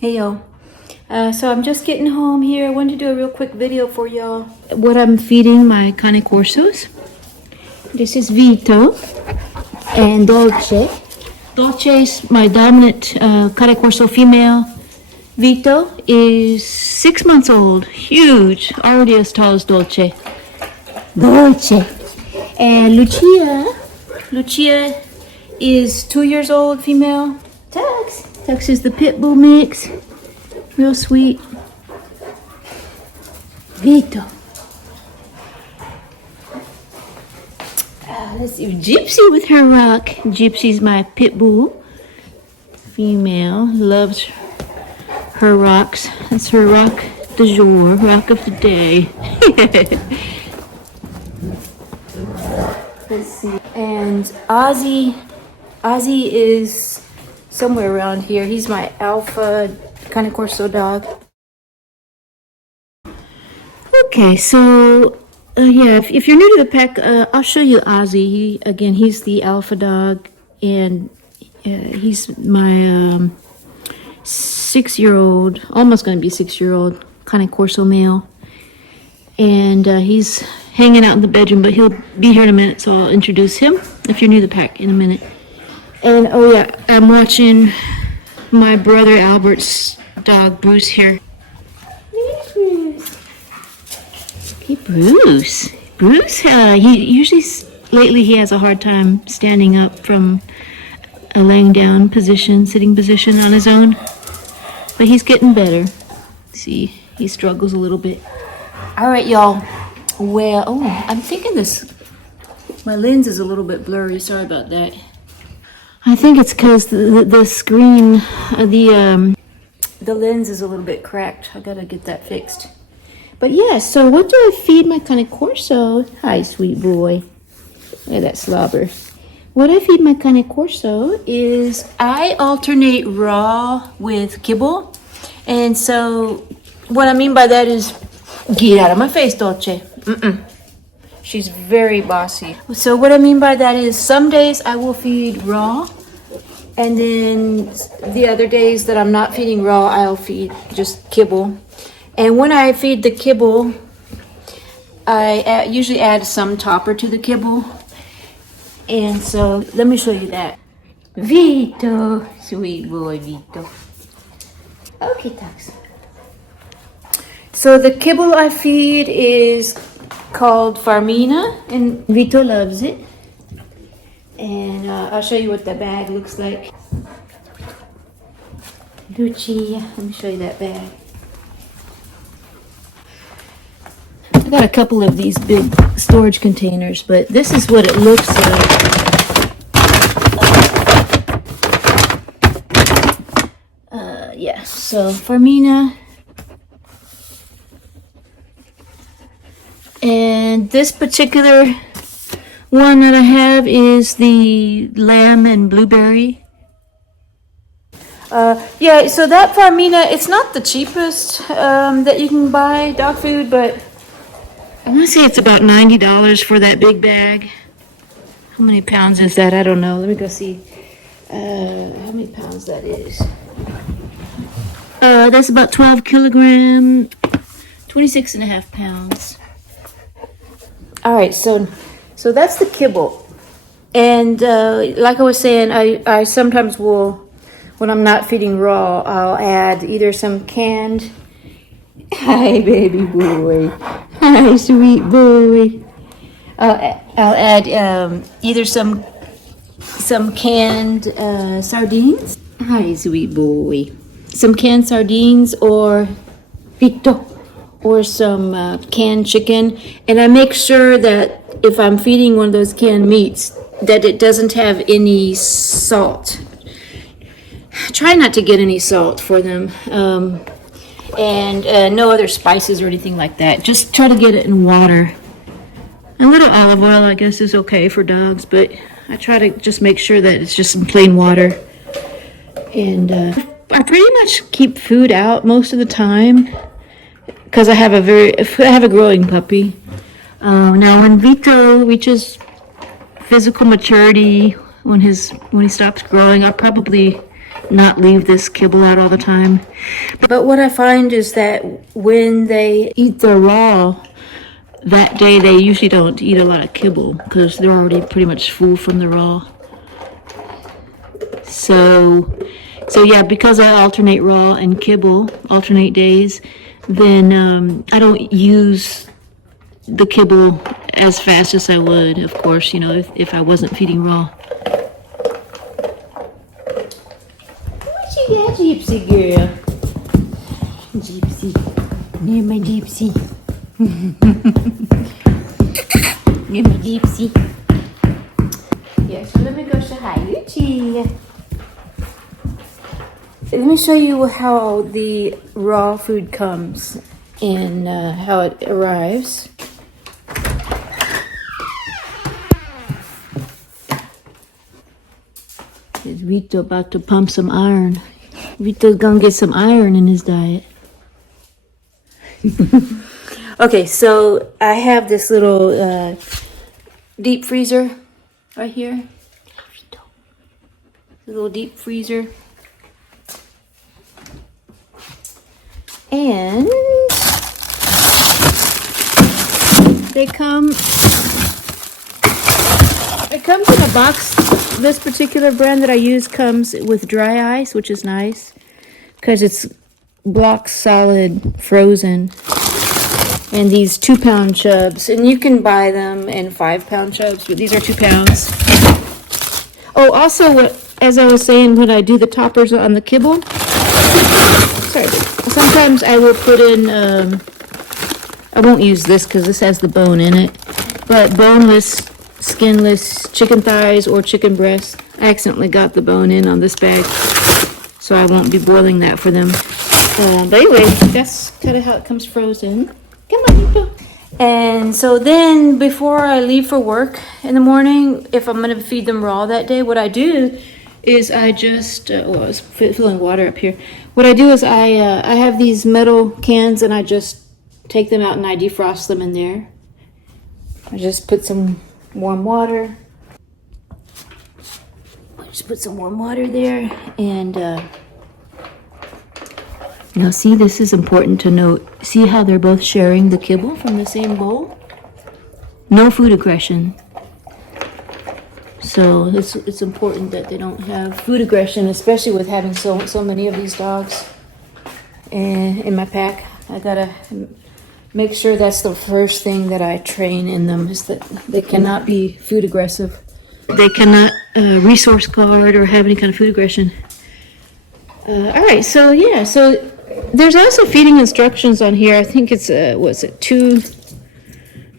Hey y'all. So I'm just getting home here. I wanted to do a real quick video for y'all. What I'm feeding my Cane Corsos. This is Vito and Dolce. Dolce is my dominant Cane Corso female. Vito is 6 months old. Huge. Already as tall as Dolce. Dolce. And Lucia is 2 years old, female. Tux is the Pitbull mix. Real sweet. Vito. Let's see. Gypsy with her rock. Gypsy's my Pitbull female. Loves her rocks. That's her rock du jour. Rock of the day. Let's see. And Ozzy is somewhere around here. He's my alpha Cane Corso dog. Okay, so yeah, if you're new to the pack, I'll show you Ozzy. He's the alpha dog, and he's my 6-year-old, almost going to be 6-year-old Cane Corso male, and he's hanging out in the bedroom, but he'll be here in a minute, so I'll introduce him if you're new to the pack in a minute. And oh yeah, I'm watching my brother Albert's dog Bruce here. Hey Bruce. Lately he has a hard time standing up from a laying down position, sitting position on his own. But he's getting better. See, he struggles a little bit. Alright y'all. Well, I'm thinking my lens is a little bit blurry, sorry about that. I think it's because the screen, the lens is a little bit cracked. I gotta get that fixed. But yeah, so what do I feed my Cane Corso? Hi, sweet boy. Look at that slobber. What I feed my Cane Corso is I alternate raw with kibble. And so what I mean by that is, get out of my face, Dolce. She's very bossy. So what I mean by that is some days I will feed raw, and then the other days that I'm not feeding raw, I'll feed just kibble. And when I feed the kibble, I usually add some topper to the kibble. And so let me show you that. Vito, sweet boy Vito. Okay, Tux. So the kibble I feed is called Farmina, and Vito loves it. And I'll show you what the bag looks like. Lucia, let me show you that bag. I got a couple of these big storage containers, but this is what it looks like. Yeah, so Farmina. And this particular one that I have is the lamb and blueberry. Yeah, so that Farmina, it's not the cheapest that you can buy dog food, but I want to say it's about $90 for that big bag. How many pounds is that? I don't know. Let me go see how many pounds that is. That's about 12 kilogram, 26.5 pounds. All right, so that's the kibble. And like I was saying, I sometimes will, when I'm not feeding raw, I'll add either some canned, hi baby boy, hi sweet boy. I'll add either some canned sardines, hi sweet boy, some canned sardines or Vito, or some canned chicken. And I make sure that if I'm feeding one of those canned meats, that it doesn't have any salt. Try not to get any salt for them. And no other spices or anything like that. Just try to get it in water. A little olive oil, I guess, is okay for dogs, but I try to just make sure that it's just in plain water. And I pretty much keep food out most of the time, because I have a growing puppy. Now when Vito reaches physical maturity, when he stops growing, I'll probably not leave this kibble out all the time. But what I find is that when they eat the raw, that day they usually don't eat a lot of kibble because they're already pretty much full from the raw. So yeah, because I alternate raw and kibble, alternate days, then I don't use the kibble as fast as I would, of course, you know, if I wasn't feeding raw. What you got, Gypsy girl? Gypsy. Near my Gypsy. Near my Gypsy. Yeah, so let me go say hi, Lucy. Let me show you how the raw food comes and how it arrives. Is Vito about to pump some iron? Vito's gonna get some iron in his diet. Okay, so I have this little deep freezer right here. Vito. A little deep freezer. And it comes in a box. This particular brand that I use comes with dry ice, which is nice because it's block solid frozen. And these 2-pound chubs, and you can buy them in 5-pound chubs, but these are 2 pounds. Oh, also, as I was saying, when I do the toppers on the kibble, sometimes I will put in, I won't use this because this has the bone in it, but boneless, skinless chicken thighs or chicken breasts. I accidentally got the bone in on this bag, so I won't be boiling that for them. But anyway, that's kind of how it comes frozen. Come on, Vito. And so then before I leave for work in the morning, if I'm going to feed them raw that day, what I do is I just, I was filling water up here. What I do is I have these metal cans and I just take them out and I defrost them in there. I just put some warm water. I just put some warm water there and now see, this is important to note. See how they're both sharing the kibble from the same bowl? No food aggression. So it's important that they don't have food aggression, especially with having so many of these dogs in my pack. I gotta make sure that's the first thing that I train in them, is that they cannot be food aggressive. They cannot resource guard or have any kind of food aggression. All right, so yeah, so there's also feeding instructions on here. I think it's, what's it, 2,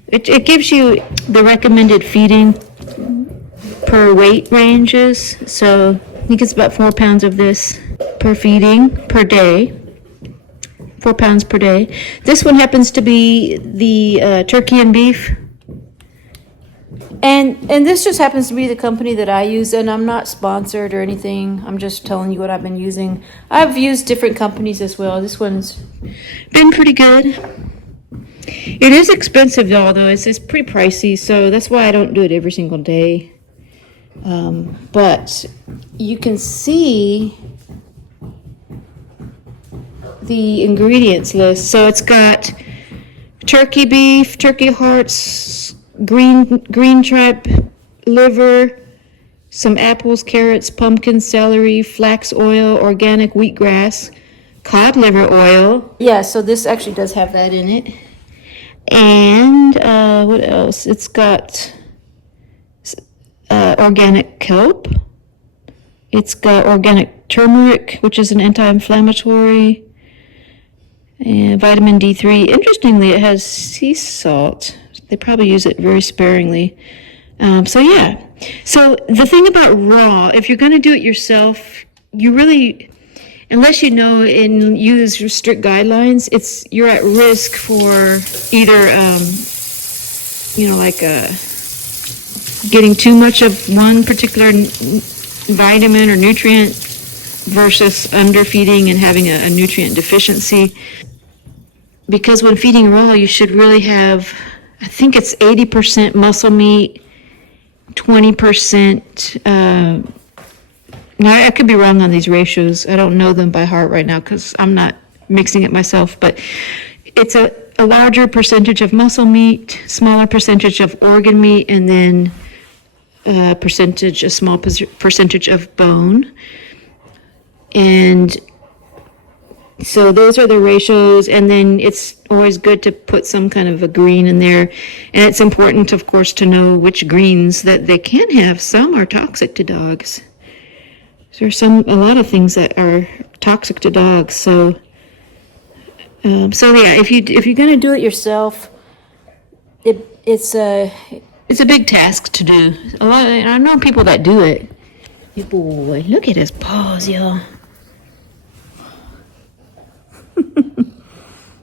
it gives you the recommended feeding per weight ranges. So I think it's about 4 pounds of this per feeding per day. 4 pounds per day. This one happens to be the turkey and beef. And this just happens to be the company that I use, and I'm not sponsored or anything. I'm just telling you what I've been using. I've used different companies as well. This one's been pretty good. It is expensive though. It's pretty pricey, so that's why I don't do it every single day. But you can see the ingredients list. So it's got turkey beef, turkey hearts, green tripe liver, some apples, carrots, pumpkin, celery, flax oil, organic wheatgrass, cod liver oil. Yeah, so this actually does have that in it. And what else? It's got organic kelp. It's got organic turmeric, which is an anti-inflammatory, and vitamin D3. Interestingly, it has sea salt. They probably use it very sparingly. So yeah. So the thing about raw, if you're going to do it yourself, you really, unless you know and use strict guidelines, you're at risk for either, getting too much of one particular vitamin or nutrient versus underfeeding and having a nutrient deficiency. Because when feeding raw, you should really have, I think it's 80% muscle meat, 20% Now, I could be wrong on these ratios. I don't know them by heart right now because I'm not mixing it myself, but it's a larger percentage of muscle meat, smaller percentage of organ meat, and then a small percentage of bone. And so those are the ratios, and then it's always good to put some kind of a green in there. And it's important, of course, to know which greens that they can have. Some are toxic to dogs. There's a lot of things that are toxic to dogs. So yeah, if you're gonna do it yourself, it's a big task to do. I know people that do it. Boy, look at his paws, y'all.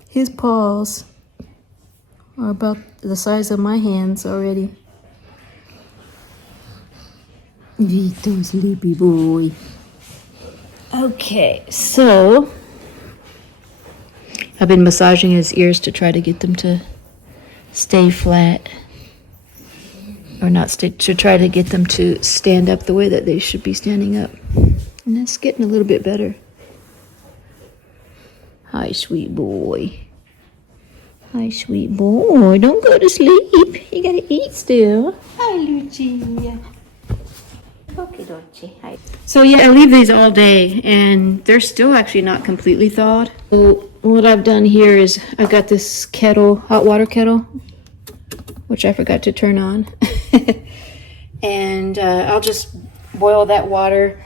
His paws are about the size of my hands already. Vito, sleepy boy. Okay, so I've been massaging his ears to try to get them to stay flat. Or not stay, to try to get them to stand up the way that they should be standing up. And it's getting a little bit better. Hi, sweet boy. Hi, sweet boy. Don't go to sleep. You gotta eat still. Hi, Lucia. Okay, Dolce. Hi. So yeah, I leave these all day, and they're still actually not completely thawed. So what I've done here is I got this kettle, hot water kettle, which I forgot to turn on. And I'll just boil that water.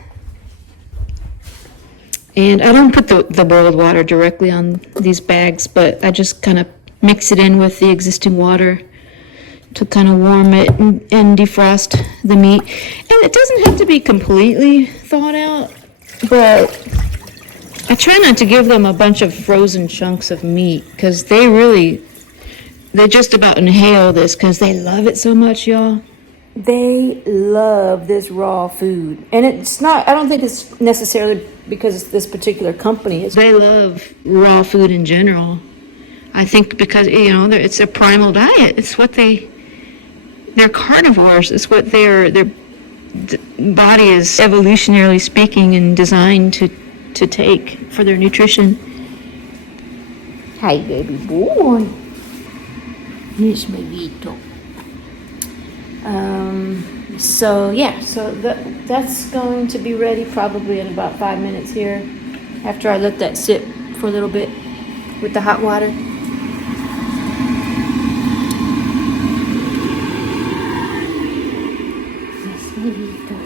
And I don't put the boiled water directly on these bags, but I just kind of mix it in with the existing water to kind of warm it and defrost the meat. And it doesn't have to be completely thawed out, but I try not to give them a bunch of frozen chunks of meat because they just about inhale this because they love it so much, y'all. They love this raw food. And it's not, I don't think it's necessarily because this particular company. They love raw food in general. I think because, it's a primal diet. It's what they're carnivores. It's what their body is evolutionarily speaking and designed to take for their nutrition. Hi, baby boy. Yes, my Vito. So that's going to be ready probably in about 5 minutes here after I let that sit for a little bit with the hot water. Yes, my Vito.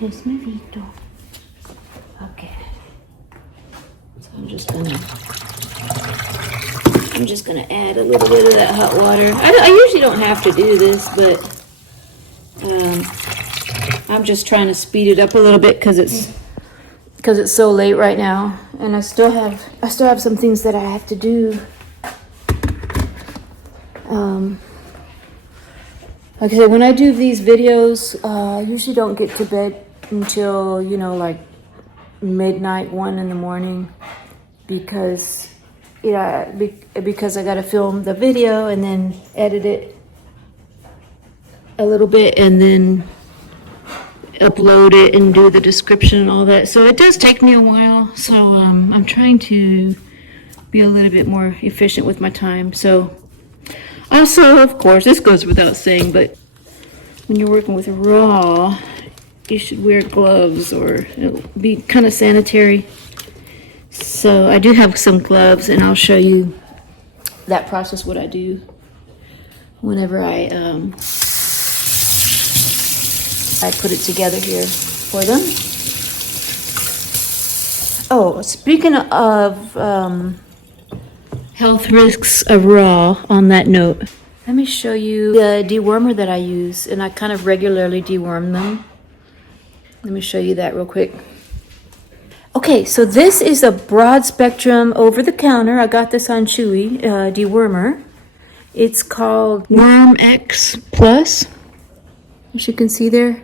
Yes, my Vito. Okay. So I'm just gonna add a little bit of that hot water. I usually don't have to do this, but I'm just trying to speed it up a little bit because it's so late right now, and I still have some things that I have to do. Like I said, when I do these videos, I usually don't get to bed until like midnight, 1 in the morning, because I got to film the video and then edit it a little bit and then upload it and do the description and all that. So it does take me a while. So I'm trying to be a little bit more efficient with my time. So also, of course, this goes without saying, but when you're working with raw, you should wear gloves or be kind of sanitary. So I do have some gloves, and I'll show you that process, what I do whenever I put it together here for them. Oh, speaking of health risks of raw, on that note, let me show you the dewormer that I use, and I kind of regularly deworm them. Let me show you that real quick. Okay, so this is a broad spectrum over the counter. I got this on Chewy dewormer. It's called Worm X Plus, as you can see there.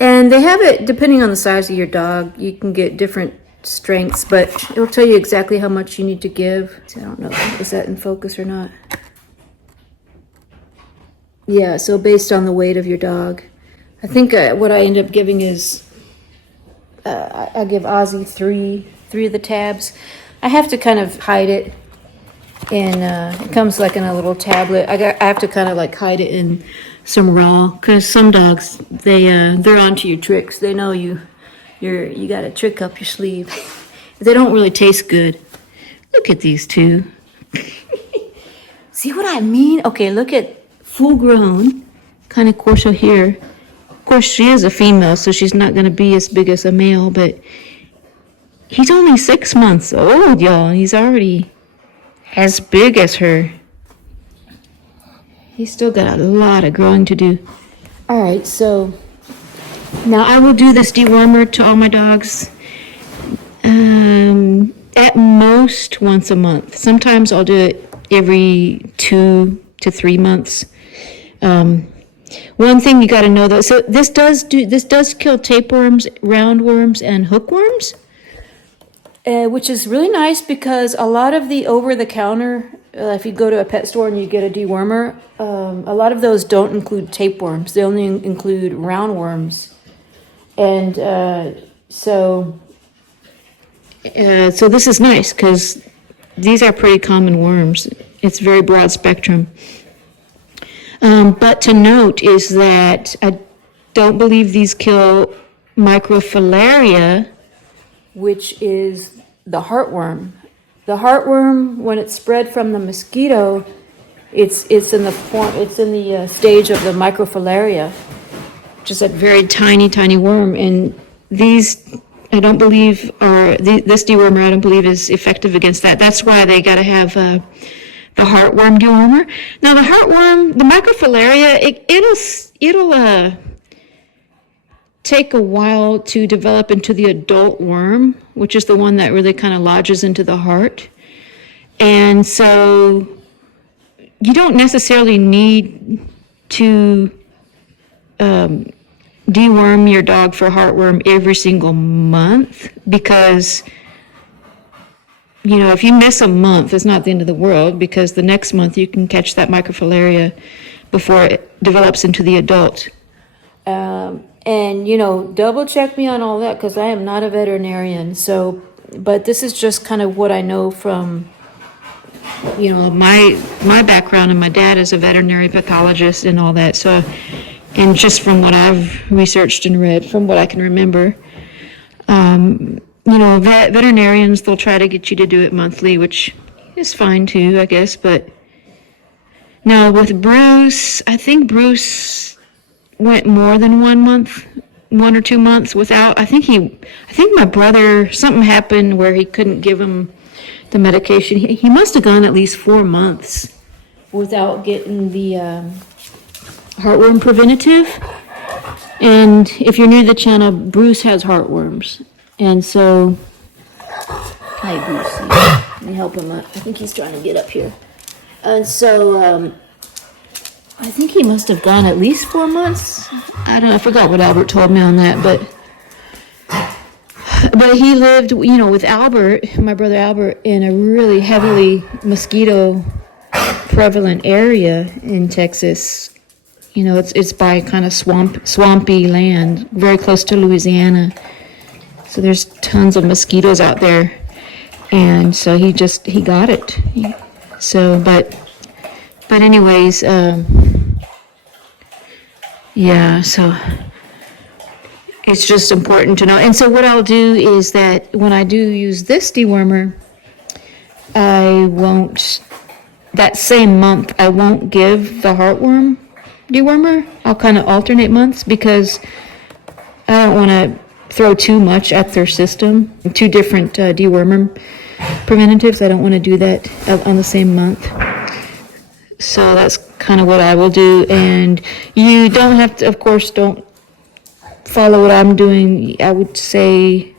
And they have it, depending on the size of your dog, you can get different strengths, but it'll tell you exactly how much you need to give. I don't know, is that in focus or not? Yeah, so based on the weight of your dog. I think what I end up giving is I give Ozzy three of the tabs. I have to kind of hide it, and it comes like in a little tablet. I have to kind of like hide it in some raw, because some dogs they're onto your tricks. They know you got a trick up your sleeve. They don't really taste good. Look at these two. See what I mean? Okay, look at full grown Cane Corso here. Of course, she is a female, so she's not going to be as big as a male, but he's only 6 months old, y'all. He's already as big as her. He's still got a lot of growing to do. All right, so now I will do this dewormer to all my dogs at most once a month. Sometimes I'll do it every 2 to 3 months. One thing you got to know though, so this does kill tapeworms, roundworms, and hookworms, which is really nice because a lot of the over-the-counter, if you go to a pet store and you get a dewormer, a lot of those don't include tapeworms. They only include roundworms, and so this is nice because these are pretty common worms. It's very broad spectrum. But to note is that I don't believe these kill microfilaria, which is the heartworm. The heartworm, when it's spread from the mosquito, it's in the stage of the microfilaria, which is a very tiny worm. And these, I don't believe, this dewormer, I don't believe is effective against that. That's why they got to have the heartworm dewormer. Now the heartworm, the microfilaria, it'll take a while to develop into the adult worm, which is the one that really kind of lodges into the heart. And so you don't necessarily need to deworm your dog for heartworm every single month, because if you miss a month, it's not the end of the world, because the next month you can catch that microfilaria before it develops into the adult. And double check me on all that, because I am not a veterinarian. So, but this is just kind of what I know from, my background, and my dad is a veterinary pathologist and all that. So, and just from what I've researched and read, from what I can remember, veterinarians, they'll try to get you to do it monthly, which is fine too, I guess. But now with Bruce, I think Bruce went more than 1 month, 1 or 2 months without. I think my brother, something happened where he couldn't give him the medication. He must have gone at least 4 months without getting the heartworm preventative. And if you're new to the channel, Bruce has heartworms. And so, hi Bruce, let me help him up. I think he's trying to get up here. And so, I think he must have gone at least 4 months. I forgot what Albert told me on that, but he lived, with Albert, my brother Albert, in a really heavily mosquito prevalent area in Texas. It's by kind of swampy land, very close to Louisiana. So there's tons of mosquitoes out there, and so he got it. So, but anyways, yeah. So it's just important to know. And so what I'll do is that when I do use this dewormer, that same month I won't give the heartworm dewormer. I'll kind of alternate months, because I don't want to throw too much at their system. 2 different dewormer preventatives. I don't want to do that on the same month. So that's kind of what I will do. And you don't have to, of course, don't follow what I'm doing. I would say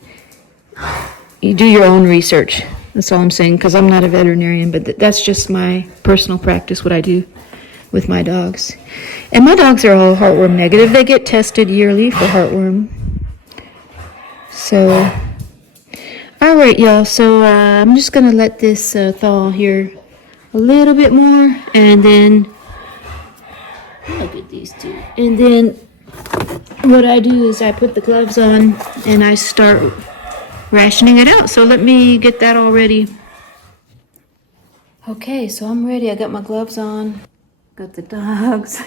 you do your own research. That's all I'm saying, because I'm not a veterinarian, but that's just my personal practice, what I do with my dogs. And my dogs are all heartworm negative. They get tested yearly for heartworm. So, all right, y'all. So I'm just going to let this thaw here a little bit more. And then, look at these two. And then what I do is I put the gloves on and I start rationing it out. So let me get that all ready. Okay, so I'm ready. I got my gloves on. Got the dogs.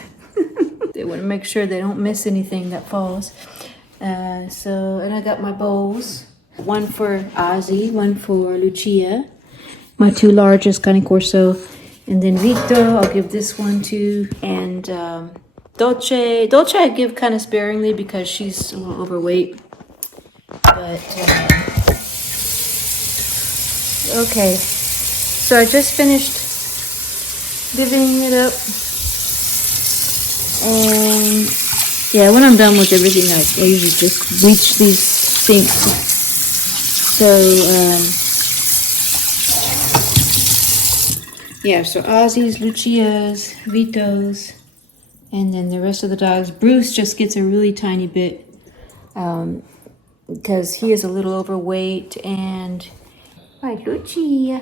They want to make sure they don't miss anything that falls. And I got my bowls. One for Ozzy, one for Lucia. My two largest, Cane Corso. And then Vito, I'll give this one to. And Dolce I give kind of sparingly because she's a little overweight. But, okay. So I just finished divvying it up. And yeah, when I'm done with everything, I usually just bleach these sinks. So, yeah, so Ozzy's, Lucia's, Vito's, and then the rest of the dogs. Bruce just gets a really tiny bit because he is a little overweight. And my Lucia,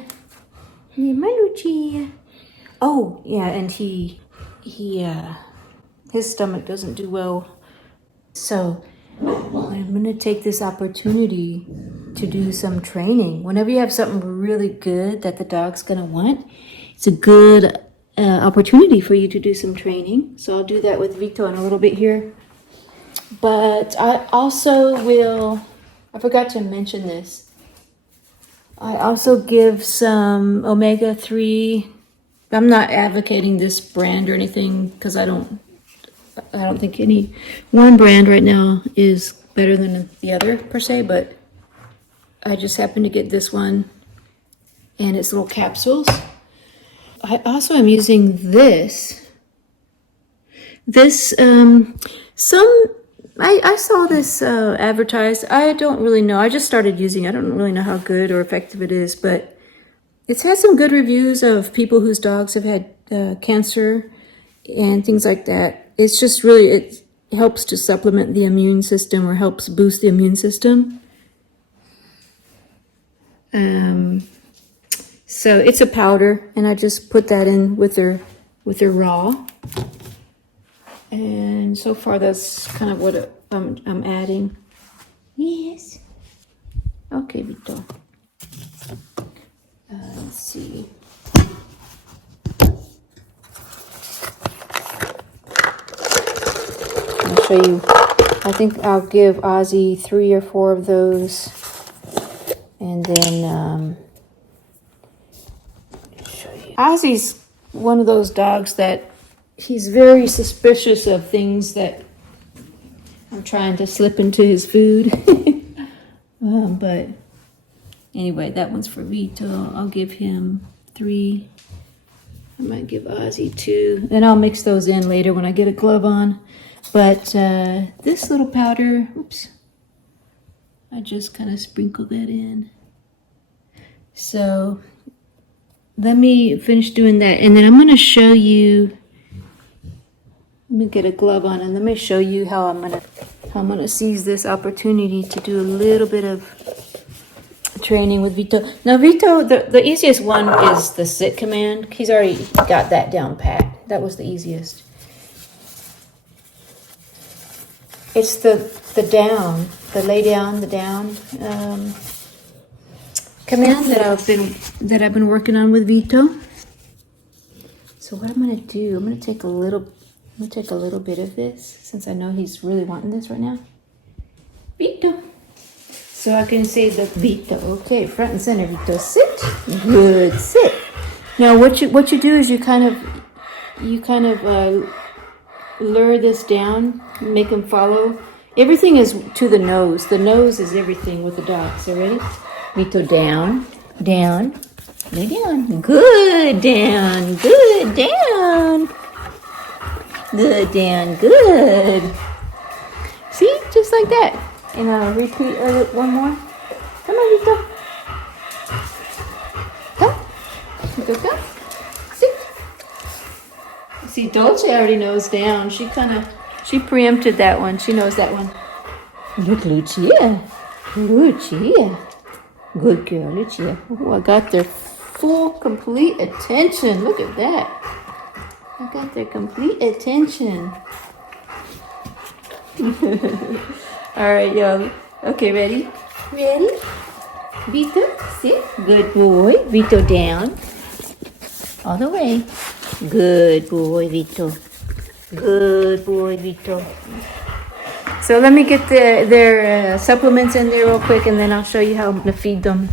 oh yeah, and his stomach doesn't do well. So I'm gonna take this opportunity to do some training. Whenever you have something really good that the dog's gonna want, it's a good opportunity for you to do some training. So I'll do that with Vito in a little bit here. But I also will, I forgot to mention this, I also give some omega-3. I'm not advocating this brand or anything because I don't think any one brand right now is better than the other per se, but I just happened to get this one and it's little capsules. I also am using this. I saw this advertised. I don't really know. I just started using it. I don't really know how good or effective it is, but it's had some good reviews of people whose dogs have had cancer and things like that. It's just really, it helps to supplement the immune system or helps boost the immune system. So it's a powder, and I just put that in with her raw. And so far, that's kind of what I'm adding. Yes. Okay, Vito. Let's see. I'll show you. I think I'll give Ozzy 3 or 4 of those. And then show you. Ozzy's one of those dogs that he's very suspicious of things that I'm trying to slip into his food. But anyway, that one's for Vito. I'll give him 3. I might give Ozzy 2. Then I'll mix those in later when I get a glove on. But this little powder, oops, I just kind of sprinkle that in. So let me finish doing that. And then I'm going to show you, let me get a glove on and let me show you how I'm going to seize this opportunity to do a little bit of training with Vito. Now Vito, the easiest one is the sit command. He's already got that down pat. That was the easiest. It's the down, the lay down, the down command that I've been working on with Vito. So what I'm gonna do, I'm gonna take a little bit of this since I know he's really wanting this right now. Vito. So I can say the Vito. Okay, front and center, Vito. Sit. Good. Sit. Now what you do is you kind of lure this down, make him follow. Everything is to the nose. The nose is everything with the dog. So ready? Vito, down, down, lay down. Good, down, good, down. Good, down, good. See? Just like that. And I'll repeat one more. Come on, Vito. Come. Vito, come. Sit. See, Dolce already knows down. She preempted that one. She knows that one. Look, Lucia. Lucia. Good girl, Lucia. Oh, I got their full, complete attention. Look at that. I got their complete attention. All right, y'all. Okay, ready? Ready? Vito, sit. Good boy. Vito down. All the way. Good boy, Vito. Good boy, Vito. So let me get their supplements in there real quick, and then I'll show you how to feed them.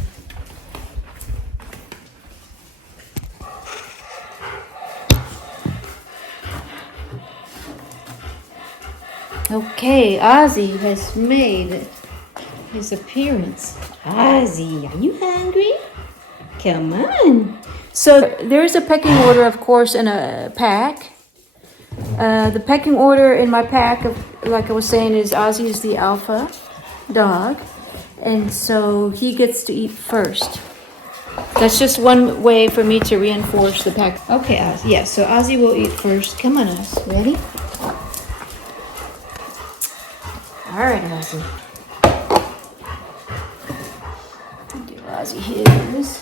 Okay, Ozzy has made his appearance. Ozzy, are you hungry? Come on. So there is a pecking order, of course, in a pack. The pecking order in my pack, like I was saying, is Ozzy is the alpha dog, and so he gets to eat first. That's just one way for me to reinforce the pack. Okay, Ozzy. Yeah, so Ozzy will eat first. Come on, Oz. Ready? All right, Ozzy. Give Ozzy his.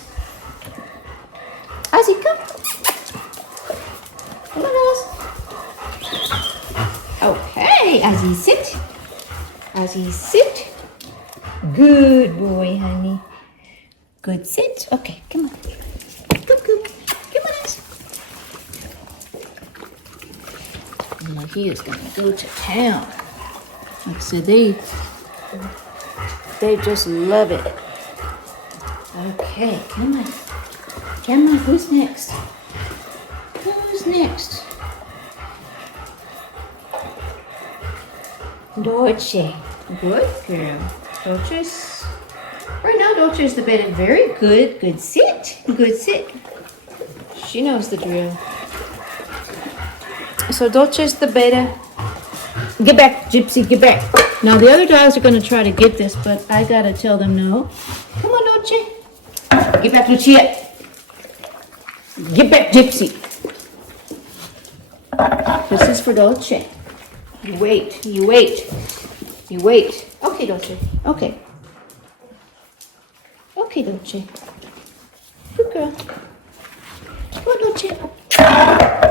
Ozzy, come. Come on, Oz. Okay, Ozzy, sit. Ozzy, sit. Good boy, honey. Good sit. Okay, come on. Come on, Oz. Now he is gonna go to town. Like I said, they just love it. Okay, come on. Come on, who's next? Who's next? Dolce. Good girl. Dolce's. Right now, Dolce is the beta. Very good. Good sit. Good sit. She knows the drill. So Dolce's the beta. Get back, Gypsy, get back. Now the other dogs are going to try to get this, but I got to tell them no. Come on, Dolce. Get back, Lucia. Get back, Gypsy. This is for Dolce. You wait, you wait, you wait. Okay, Dolce. Okay. Okay, Dolce. Good girl. Come on, Dolce.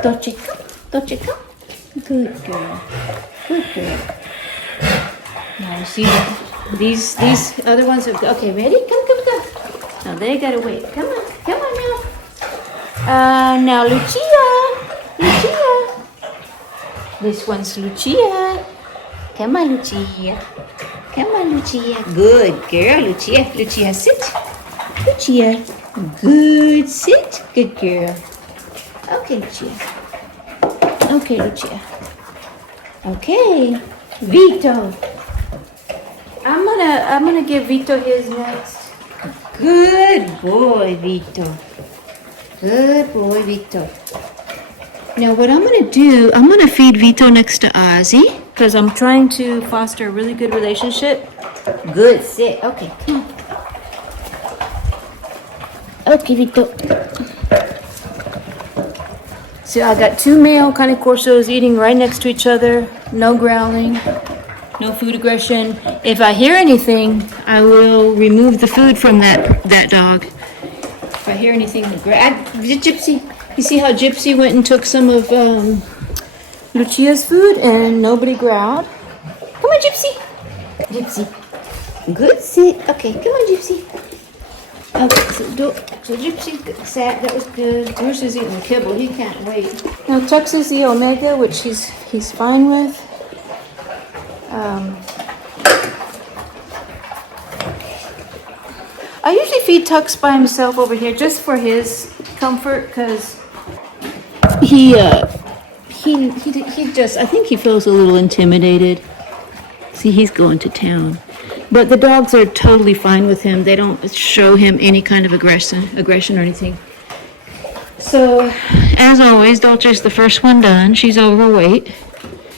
Dolce, come. Dolce, come. Good girl. Good girl. Now you see these other ones are okay. Ready? Come. Now they gotta wait. Come on now. Now Lucia. This one's Lucia. Come on, Lucia. Good girl, Lucia. Lucia, sit. Lucia. Good sit. Good girl. Okay, Lucia. Okay, Lucia. Okay, Vito. I'm gonna give Vito his next. Good boy, Vito. Good boy, Vito. Now what I'm gonna do, I'm gonna feed Vito next to Ozzy because I'm trying to foster a really good relationship. Good sit. Okay, come on. Okay, Vito. So I got two male Cane Corsos eating right next to each other. No growling, no food aggression. If I hear anything, I will remove the food from that dog. If I hear anything, Gypsy. You see how Gypsy went and took some of Lucia's food and nobody growled? Come on, Gypsy. Gypsy. Good sit. Okay, come on, Gypsy. Okay, so Gypsy sat. That was good. Bruce is eating kibble. He can't wait. Now Tux is the Omega, which he's fine with. I usually feed Tux by himself over here just for his comfort, because he just, I think he feels a little intimidated. See, he's going to town. But the dogs are totally fine with him. They don't show him any kind of aggression or anything. So, as always, Dolce's the first one done. She's overweight.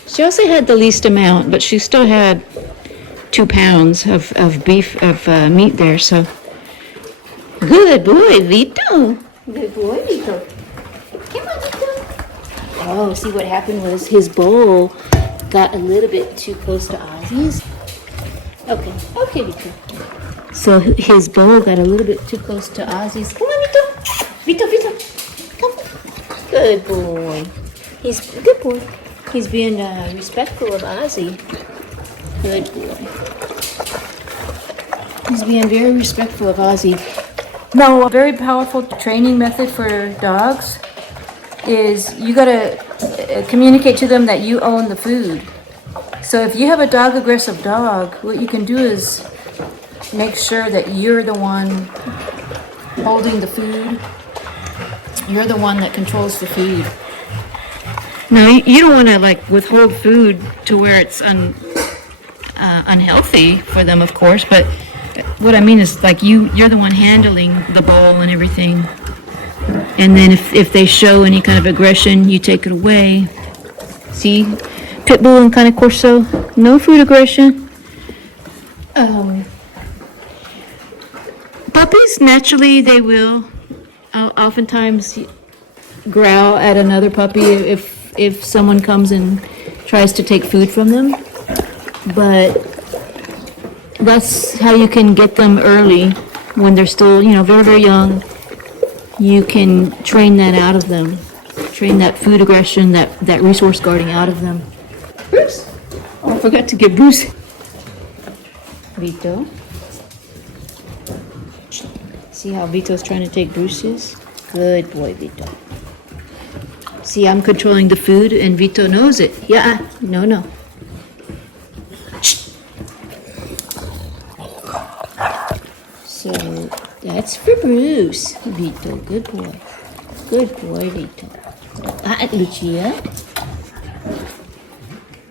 She also had the least amount, but she still had 2 pounds of meat there. So, good boy, Vito. Good boy, Vito. Come on, Vito. Oh, see what happened was his bowl got a little bit too close to Ozzy's. Okay, Vito. So his bowl got a little bit too close to Ozzy's. Come on, Vito. Vito. Come. Good boy. He's a good boy. He's being respectful of Ozzy. Good boy. He's being very respectful of Ozzy. No, a very powerful training method for dogs is you gotta communicate to them that you own the food. So if you have a dog-aggressive dog, what you can do is make sure that you're the one holding the food. You're the one that controls the food. Now, you don't want to like withhold food to where it's unhealthy for them, of course, but what I mean is like you're the one handling the bowl and everything. And then if they show any kind of aggression, you take it away. See, Pitbull and Cane Corso, no food aggression. Puppies, naturally, they will oftentimes growl at another puppy if someone comes and tries to take food from them. But that's how you can get them early when they're still, very, very young. You can train that out of them. Train that food aggression, that resource guarding out of them. Bruce! Oh, I forgot to give Bruce. Vito. See how Vito's trying to take Bruce's? Good boy, Vito. See, I'm controlling the food and Vito knows it. Yeah, no. So, that's for Bruce. Vito, good boy. Good boy, Vito. Lucia.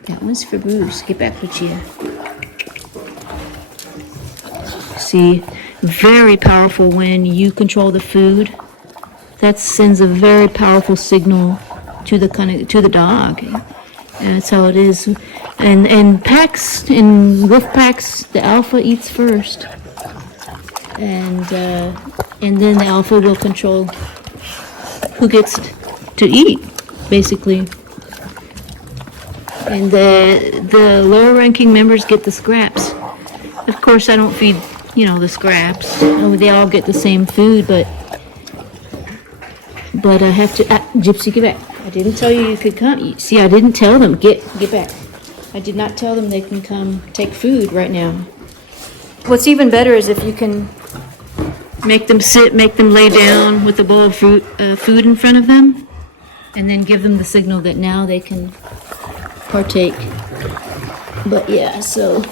That one's for Bruce. Get back, Lucia. See, very powerful when you control the food. That sends a very powerful signal to the dog. And that's how it is. And packs, in wolf packs, the alpha eats first. And then the alpha will control who gets to eat, basically. And the lower ranking members get the scraps. Of course, I don't feed, the scraps. They all get the same food, but I have to. Gypsy, get back! I didn't tell you could come. See, I didn't tell them. Get back! I did not tell them they can come take food right now. What's even better is if you can make them sit, make them lay down with a bowl of food in front of them, and then give them the signal that now they can partake. But yeah, so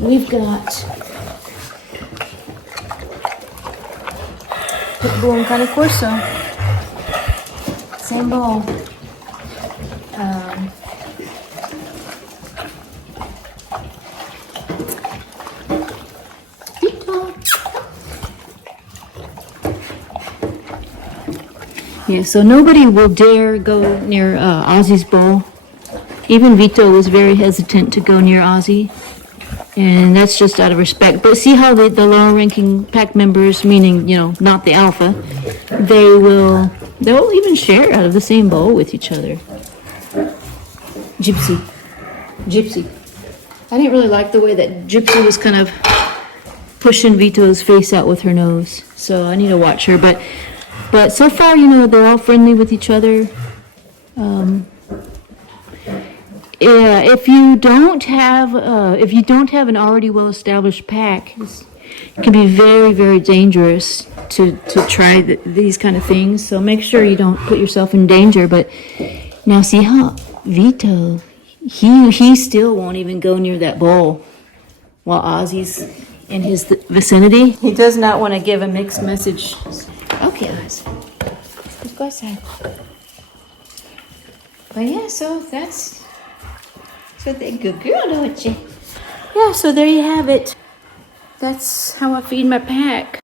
we've got Pitbull and Cane Corso. Same bowl. Yeah, so nobody will dare go near Ozzy's bowl. Even Vito was very hesitant to go near Ozzy, and that's just out of respect. But see how the lower-ranking pack members, meaning not the alpha, they'll even share out of the same bowl with each other. Gypsy. I didn't really like the way that Gypsy was kind of pushing Vito's face out with her nose, so I need to watch her. But so far, they're all friendly with each other. Yeah, if you don't have an already well-established pack, it can be very, very dangerous to try these kind of things. So make sure you don't put yourself in danger. But now see how Vito, he still won't even go near that bowl while Ozzy's in his vicinity. He does not want to give a mixed message. Okay, Oz. Let's go outside. But yeah, so that's a good girl, don't you? Yeah, so there you have it. That's how I feed my pack.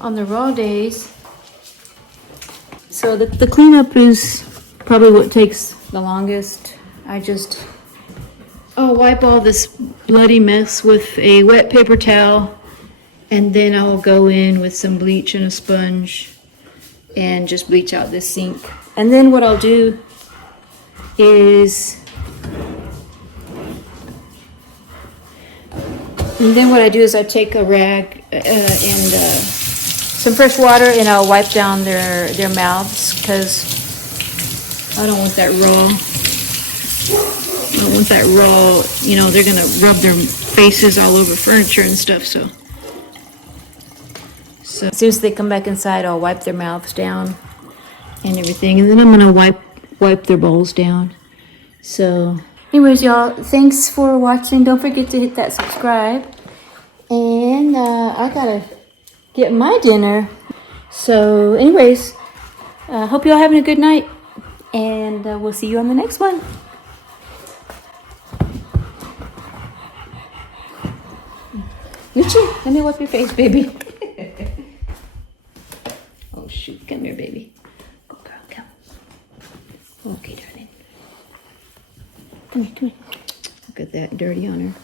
On the raw days. So the cleanup is probably what takes the longest. I'll wipe all this bloody mess with a wet paper towel, and then I'll go in with some bleach and a sponge and just bleach out this sink. And then what I'll do is, I take a rag and some fresh water, and I'll wipe down their mouths, because I don't want that raw don't want that raw, you know, they're gonna rub their faces all over furniture and stuff, so. So as soon as they come back inside, I'll wipe their mouths down and everything, and then I'm gonna wipe their bowls down. So, anyways, y'all, thanks for watching. Don't forget to hit that subscribe. And I gotta get my dinner. So, anyways, hope y'all having a good night, and we'll see you on the next one. Richie, let me wipe your face, baby. Oh shoot, come here, baby. Go, girl, come. Okay, darling. Come here, come here. Look at that, dirty on her.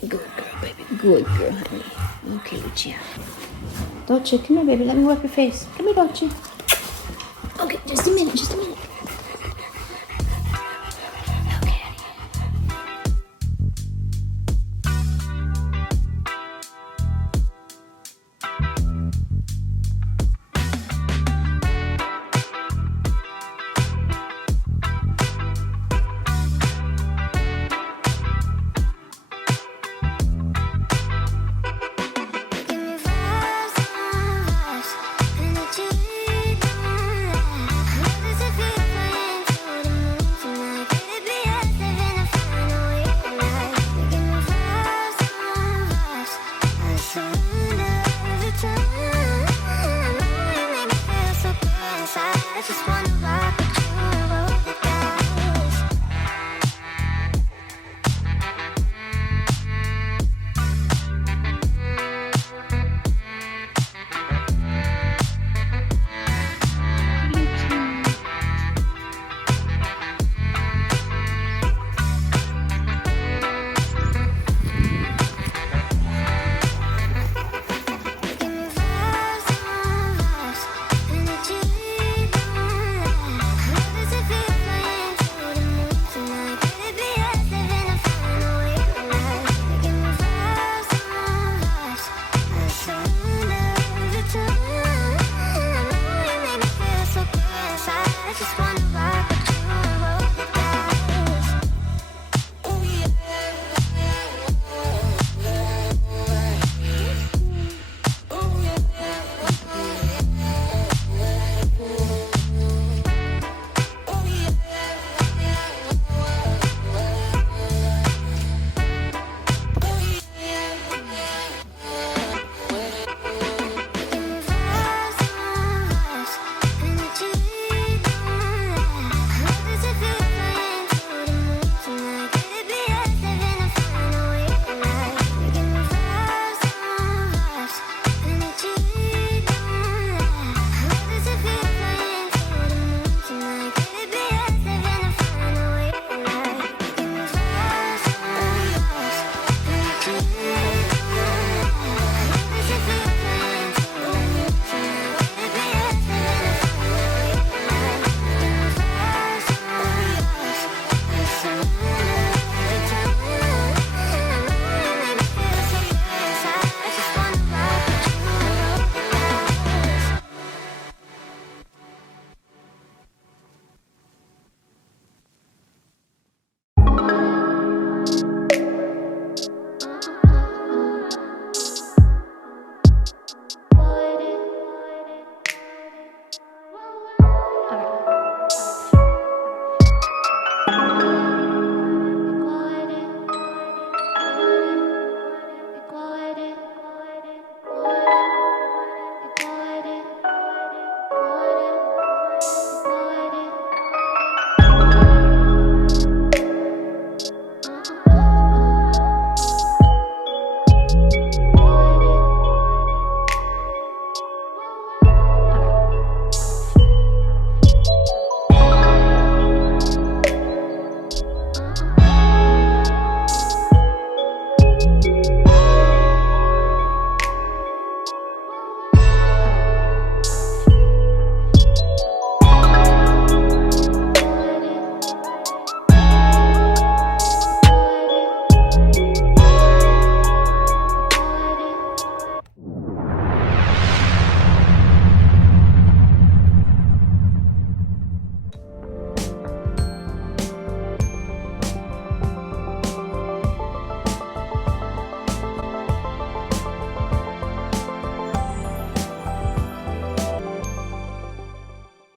Good girl, baby. Good girl, honey. Okay, Richie. Don't you? Come here, baby. Let me wipe your face. Come here, don't you? Okay, just a minute, just a minute.